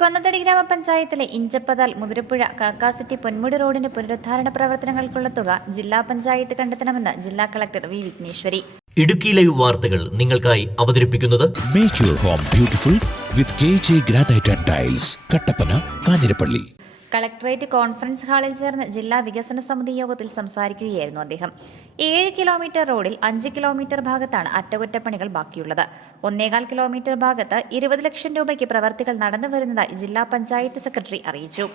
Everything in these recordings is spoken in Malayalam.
കൊന്നത്തടി ഗ്രാമപഞ്ചായത്തിലെ ഇഞ്ചപ്പതാൽ മുതിരപ്പുഴ കാക്കാസിറ്റി പൊന്മുടി റോഡിന്റെ പുനരുദ്ധാരണ പ്രവർത്തനങ്ങൾക്കുള്ള തുക ജില്ലാ പഞ്ചായത്ത് കണ്ടെത്തണമെന്ന് ജില്ലാ collector V Vigneshwari. Idukki live വാർത്തകൾ നിങ്ങൾക്കായി അവതരിപ്പിക്കുന്നത് make your home beautiful with KJ granite and tiles, Kattappana, Kanjirappally. Collectorate conference ഹാളിൽ ചേർന്ന ജില്ലാ വികസന സമിതി യോഗത്തിൽ സംസാരിക്കുകയായിരുന്നു അദ്ദേഹം. 7 കിലോമീറ്റർ റോഡിൽ 5 കിലോമീറ്റർ ഭാഗത്താണ് അറ്റകുറ്റപ്പണികൾ ബാക്കിയുള്ളത്. 1.25 കിലോമീറ്റർ ഭാഗത്ത് 20 ലക്ഷം രൂപയ്ക്ക് പ്രവർത്തികൾ നടന്നുവരുന്നതായി ജില്ലാ പഞ്ചായത്ത് സെക്രട്ടറി അറിയിച്ചു.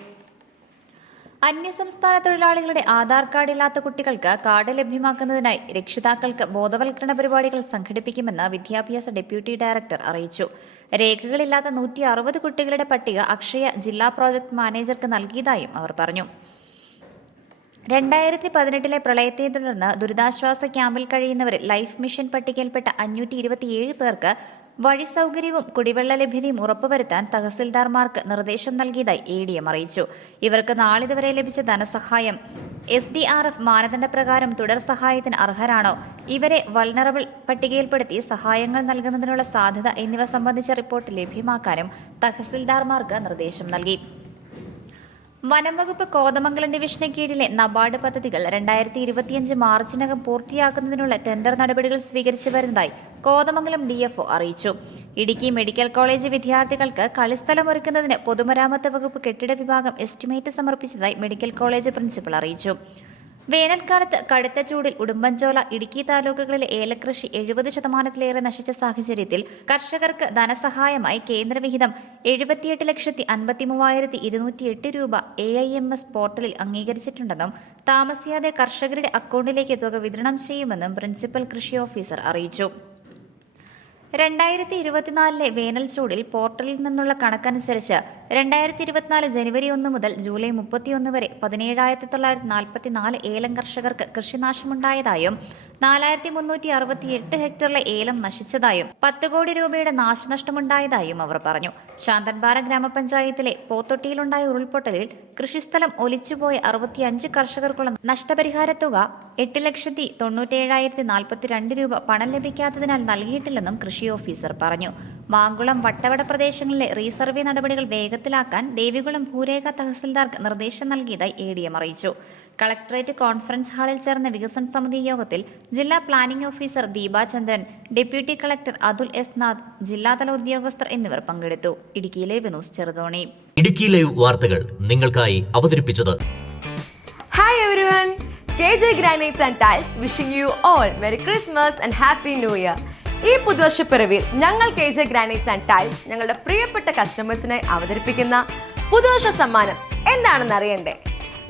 അന്യസംസ്ഥാന തൊഴിലാളികളുടെ ആധാർ കാർഡ് ഇല്ലാത്ത കുട്ടികൾക്ക് കാർഡ് ലഭ്യമാക്കുന്നതിനായി രക്ഷിതാക്കൾക്ക് ബോധവൽക്കരണ പരിപാടികൾ സംഘടിപ്പിക്കുമെന്ന് വിദ്യാഭ്യാസ ഡെപ്യൂട്ടി ഡയറക്ടർ അറിയിച്ചു. രേഖകളില്ലാത്ത 160 കുട്ടികളുടെ പട്ടിക അക്ഷയ ജില്ലാ പ്രോജക്ട് മാനേജർക്ക് നൽകിയതായും അവർ പറഞ്ഞു. 2018 പ്രളയത്തെ തുടർന്ന് ദുരിതാശ്വാസ ക്യാമ്പിൽ കഴിയുന്നവരിൽ ലൈഫ് മിഷൻ പട്ടികയിൽപ്പെട്ട 527 പേർക്ക് വഴി സൗകര്യവും കുടിവെള്ള ലഭ്യതയും ഉറപ്പുവരുത്താൻ തഹസിൽദാർമാർക്ക് നിർദ്ദേശം നൽകിയതായി ADM അറിയിച്ചു. ഇവർക്ക് നാളിതുവരെ ലഭിച്ച ധനസഹായം SDRF മാനദണ്ഡപ്രകാരം തുടർ സഹായത്തിന് അർഹരാണോ, ഇവരെ വൾനറബിൾ പട്ടികയിൽപ്പെടുത്തി സഹായങ്ങൾ നൽകുന്നതിനുള്ള സാധ്യത എന്നിവ സംബന്ധിച്ച റിപ്പോർട്ട് ലഭ്യമാക്കാനും തഹസിൽദാർമാർക്ക് നിർദ്ദേശം നൽകി. വനം വകുപ്പ് കോതമംഗലം ഡിവിഷന് കീഴിലെ നബാർഡ് പദ്ധതികൾ 2025 മാർച്ചിനകം പൂർത്തിയാക്കുന്നതിനുള്ള ടെൻഡർ നടപടികൾ സ്വീകരിച്ചു വരുന്നതായി കോതമംഗലം DFO അറിയിച്ചു. ഇടുക്കി മെഡിക്കൽ കോളേജ് വിദ്യാർത്ഥികൾക്ക് കളിസ്ഥലമൊരുക്കുന്നതിന് പൊതുമരാമത്ത് വകുപ്പ് കെട്ടിട വിഭാഗം എസ്റ്റിമേറ്റ് സമർപ്പിച്ചതായി മെഡിക്കൽ കോളേജ് പ്രിൻസിപ്പൽ അറിയിച്ചു. വേനൽക്കാലത്ത് കടുത്ത ചൂടിൽ ഉടുമ്പൻചോല, ഇടുക്കി താലൂക്കുകളിലെ ഏലകൃഷി 70% നശിച്ച സാഹചര്യത്തിൽ കർഷകർക്ക് ധനസഹായമായി കേന്ദ്രവിഹിതം 78,53,208 രൂപ AIMS പോർട്ടലിൽ അംഗീകരിച്ചിട്ടുണ്ടെന്നും താമസിയാതെ കർഷകരുടെ അക്കൗണ്ടിലേക്ക് തുക വിതരണം ചെയ്യുമെന്നും പ്രിൻസിപ്പൽ കൃഷി ഓഫീസർ അറിയിച്ചു. 2024 വേനൽ ചൂടിൽ പോർട്ടലിൽ നിന്നുള്ള കണക്കനുസരിച്ച് 2024 ജനുവരി 1 മുതൽ ജൂലൈ 31 വരെ 17,944 ഏലം കർഷകർക്ക് കൃഷിനാശമുണ്ടായതായും 4,368 ഹെക്ടറിലെ ഏലം നശിച്ചതായും 10 കോടി രൂപയുടെ നാശനഷ്ടമുണ്ടായതായും അവർ പറഞ്ഞു. ശാന്തൻപാറ ഗ്രാമപഞ്ചായത്തിലെ പോത്തൊട്ടിയിലുണ്ടായ ഉരുൾപൊട്ടലിൽ കൃഷിസ്ഥലം ഒലിച്ചുപോയ 65 കർഷകർക്കുള്ള നഷ്ടപരിഹാര തുക 8,97,042 രൂപ പണം ലഭിക്കാത്തതിനാൽ നൽകിയിട്ടില്ലെന്നും കൃഷി ഓഫീസർ പറഞ്ഞു. മാങ്കുളം, വട്ടവട പ്രദേശങ്ങളിലെ റീസർവേ നടപടികൾ വേഗത്തിലാക്കാൻ ദേവികുളം ഭൂരേഖ തഹസിൽദാർക്ക് നിർദ്ദേശം നൽകിയതായി ADM അറിയിച്ചു. കളക്ടറേറ്റ് കോൺഫറൻസ് ഹാളിൽ ചേർന്ന വികസന സമിതി യോഗത്തിൽ ജില്ലാ planning officer Deepa Chandran, deputy collector Athul S Nath, ജില്ലാതല ഉദ്യോഗസ്ഥർ എന്നിവർ പങ്കെടുത്തു. ഇടുക്കിയിലെ വിനൂസ് ചെറുതോണി. ഇടുക്കി ലൈവ് വാർത്തകൾ നിങ്ങൾക്കായി അവതരിപ്പിച്ചത്. Hi everyone, KJ granites and tiles wishing you all merry Christmas and happy new year. ഈ പുതുവർഷപ്പിറവിൽ ഞങ്ങൾ KJ ഗ്രാനൈറ്റ്സ് ആൻഡ് ടൈൽസ് ഞങ്ങളുടെ പ്രിയപ്പെട്ട കസ്റ്റമേഴ്സിനായി അവതരിപ്പിക്കുന്ന പുതുവർഷ സമ്മാനം എന്താണെന്ന് അറിയണ്ടേ?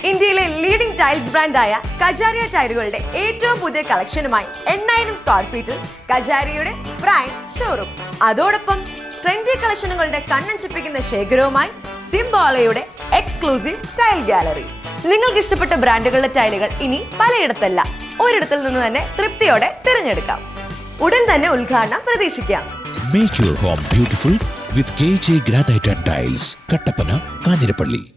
ഇന്ത്യയിലെ ലീഡിംഗ് ടൈൽസ് ബ്രാൻഡായ കജാരിയ ടൈലുകളുടെ ഏറ്റവും പുതിയ കളക്ഷനുമായി 8000 സ്ക്വയർ ഫീറ്റിൽ കജാരിയയുടെ പ്രൈം ഷോറൂം. അതോടൊപ്പം ട്രെൻഡി കളക്ഷനുകളുടെ കണ്ണഞ്ചിപ്പിക്കുന്ന ശേഖരവുമായി സിംബോളയുടെ എക്സ്ക്ലൂസീവ് ടൈൽ ഗാലറി. നിങ്ങൾക്ക് ഇഷ്ടപ്പെട്ട ബ്രാൻഡുകളുടെ ടൈലുകൾ ഇനി പലയിടത്തല്ല, ഒരിടത്തിൽ നിന്ന് തന്നെ തൃപ്തിയോടെ തിരഞ്ഞെടുക്കാം. ഉടൻ തന്നെ ഉദ്ഘാടനം പ്രതീക്ഷിക്കാം. Make your home beautiful with KJ granite and tiles, Kattappana, Kanjirappally.